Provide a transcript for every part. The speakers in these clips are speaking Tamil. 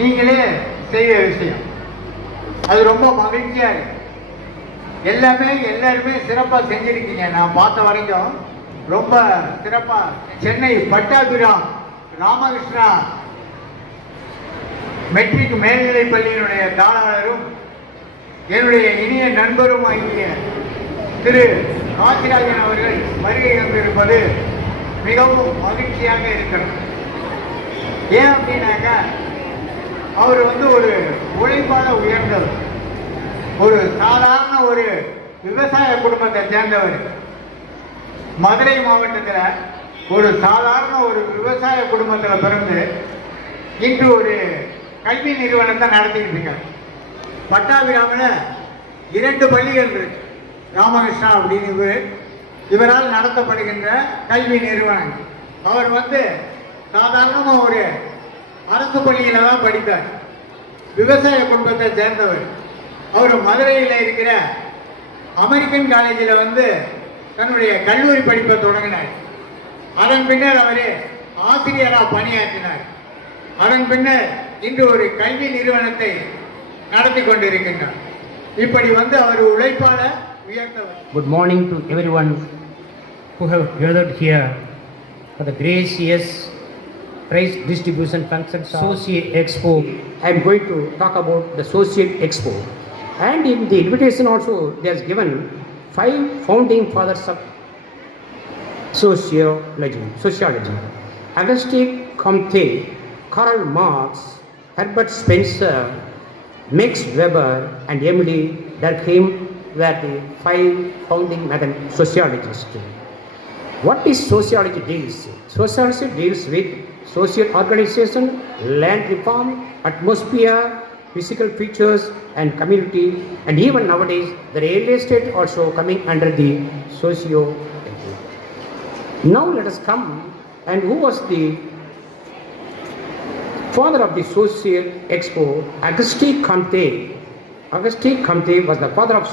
நீங்களே செய்த விஷயம். அது ரொம்ப மகிழ்ச்சியாக இருக்கு. எல்லாருமே சிறப்பாக செஞ்சுருக்கீங்க. நான் பார்த்த வரைக்கும் ரொம்ப சிறப்பாக. சென்னை பட்டாபிராம் ராமகிருஷ்ணா மெட்ரிக் மேல்நிலைப் பள்ளியினுடைய தாளரும் என்னுடைய இனிய நண்பரும் ஆகிய திரு காசிராஜன் அவர்கள் வருகை தந்திருப்பது மிகவும் மகிழ்ச்சியாக இருக்கிறது. ஏன் அப்படின்னாக்கா அவர் ஒரு உழைப்பான உயர்ந்தவர், ஒரு சாதாரண ஒரு விவசாய குடும்பத்தை சேர்ந்தவர். மதுரை மாவட்டத்தில் ஒரு சாதாரண ஒரு விவசாய குடும்பத்தில் பிறந்து இன்று ஒரு கல்வி நிறுவனத்தை நடத்திக்கிட்டு இருக்கார். பட்டாபிராமில் 2 பள்ளிகள் இருக்கு. ராமகிருஷ்ணா அப்படின்னு இவரால் நடத்தப்படுகின்ற கல்வி நிறுவனம். அவர் சாதாரணமாக ஒரு அரசு பள்ளியில் தான் படித்தார். விவசாய குடும்பத்தை சேர்ந்தவர். அவர் மதுரையில் இருக்கிற அமெரிக்கன் காலேஜில் தன்னுடைய கல்லூரி படிப்பை தொடங்கினார். அதன் பின்னர் அவர் ஆசிரியராக பணியாற்றினார். அதன் பின்னர் இன்று ஒரு கல்வி நிறுவனத்தை நடத்தி கொண்டிருக்கின்றார். இப்படி அவர் உழைப்பால உயர்த்தவர். Good morning to everyone who have gathered here for the gracious prize distribution function Associate Expo. I am going to talk about the Associate Expo, and in the invitation also they has given 5 founding fathers of sociology: Auguste Comte, Karl Marx, Herbert Spencer, Max Weber, and Emily Durkheim were the 5 founding sociologists. What is sociology deals? Sociology deals with social organization, land reform, atmosphere, physical features, and community, and even nowadays the real estate also coming under the sociology. Now let us come, and who was the father of the Social Expo? Auguste Comte. Auguste Comte was the father of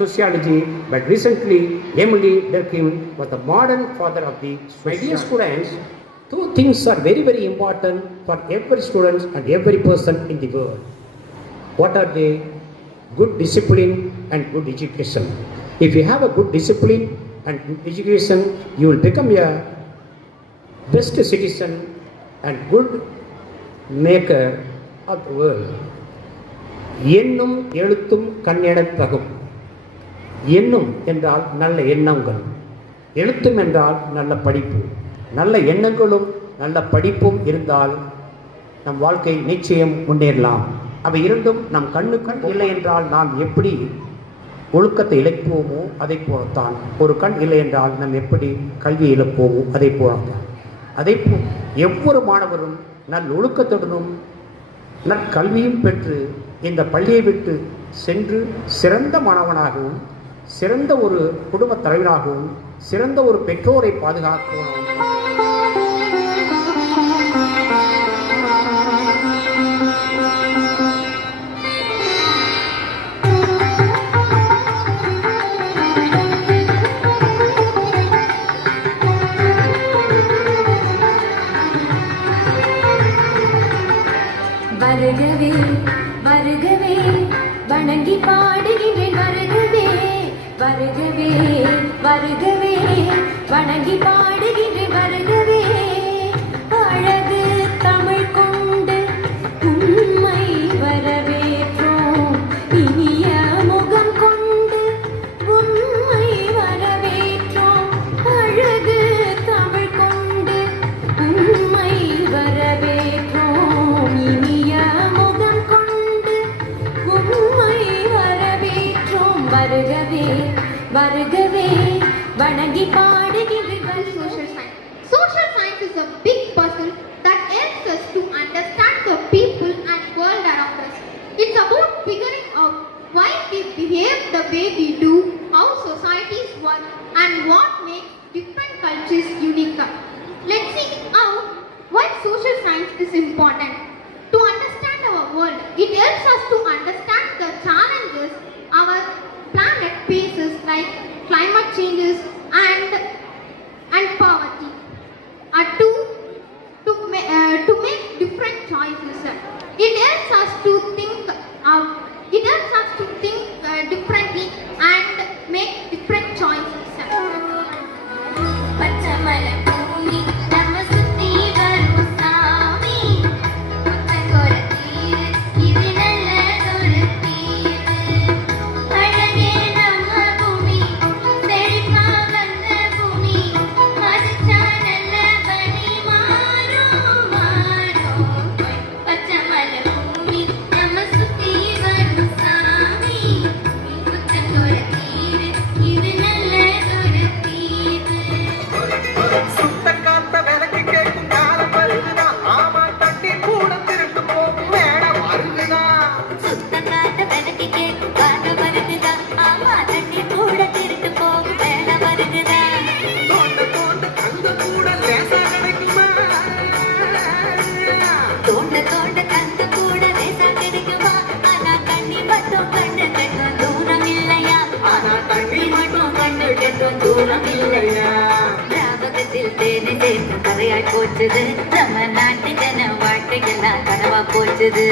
sociology, but recently Emily Durkheim was the modern father of the sociology. My dear students, 2 things are very, very important for every student and every person in the world. What are they? Good discipline and good education. If you have a good discipline and good education, you will become a best citizen and good maker of the world. எண்ணும் எழுத்தும் கண்ணெனத் தகும். எண்ணும் என்றால் நல்ல எண்ணங்கள், எழுத்தும் என்றால் நல்ல படிப்பு. நல்ல எண்ணங்களும் நல்ல படிப்பும் இருந்தால் நம் வாழ்க்கை நிச்சயம் முன்னேறலாம். அவை இரண்டும் நம் கண்ணுக்கு இல்லை என்றால் நாம் எப்படி ஒழுக்கத்தை இழப்போமோ அதை போலத்தான், ஒரு கண் இல்லை என்றால் நாம் எப்படி கல்வி இழப்போமோ அதை போலத்தான். அதை போல் ஒவ்வொரு மாணவரும் நல் ஒழுக்கத்துடனும் நற்கல்வியும் பெற்று இந்த பள்ளியை விட்டு சென்று சிறந்த மாணவனாகவும், சிறந்த ஒரு குடும்பத் தலைவராகவும், சிறந்த ஒரு பெற்றோரை பாதுகாக்கவும் வருகவே வருகவே வணங்கி பாடுகின்றேன். வருகவே வருகவே வருகவே வணங்கி பாடுகின்றேன். வருகவே அழகு தமிழ் கொண்டு உண்மை வரவேற்றோம். இனிய முகம் கொண்டு உண்மை வரவேற்றோம். அழகு தமிழ் கொண்டு உண்மை வரவேற்றோம். இனிய முகம் கொண்டு உண்மை வரவேற்றோம். வருகவே வருகவே வணங்கி பாடுகின்றீர்கள். Social science. Social science is a big puzzle that helps us to understand the people and world around us. It's about figuring out why we behave the way we do, how societies work, and what makes different cultures unique. Let's see how why social science is important. To understand our world, it helps us to understand the challenges our planet faces, like climate changes and poverty. To make different choices. It போச்சுது நம்ம நாட்டு ஜன வாழ்க்கையெல்லாம் கனவா போச்சுது